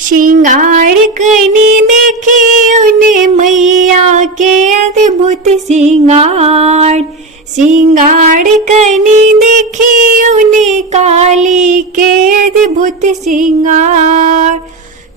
श्रृंगार कनी देखी उन्हें मैया के अद्भुत श्रृंगार। श्रृंगार कनी देखी उन्हें काली के अद्भुत श्रृंगार।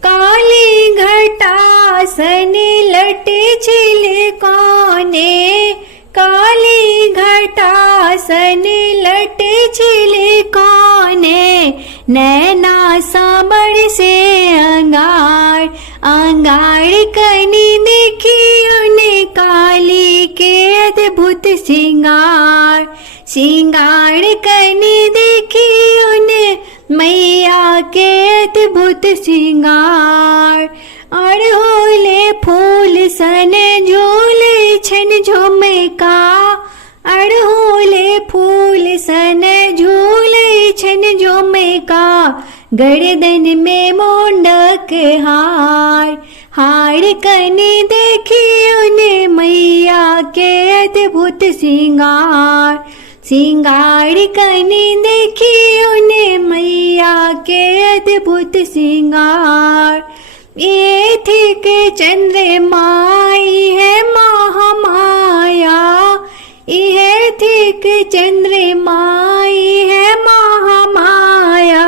काली घटासन लटे छिले कौने, काली घटासन लटे छिले कौने। नैना सामर से अंगार, अंगार कनी देखी उन्हें काली के अद्भुत श्रृंगार। श्रृंगार कनी देखी उन्हें मैया के अद्भुत श्रृंगार। अड़हुले फूल सन झूले छन झुमका, अड़हुले फूल सन झूले छन झुमका। गर्दन में मुंडक हार, हार कनी देखी उन्हें मैया के अद्भुत श्रृंगार। श्रृंगार कनी देखी उन्हें मैया के अद्भुत श्रृंगार। ये थी के चंद्रमाई है महामाया, यह थी के चंद्रमाई है महामाया।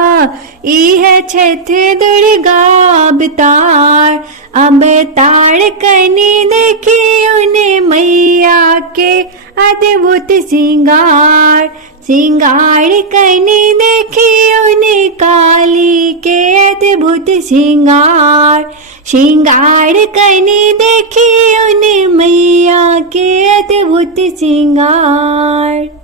यह छठ दुर्गा अवतार, अवतार कनी देखी उन्हें मैया के अद्भुत श्रृंगार। श्रृंगार कनी देखी उन्हें काली के अद्भुत श्रृंगार। श्रृंगार कनी देखी उन्हें मैया के अद्भुत श्रृंगार।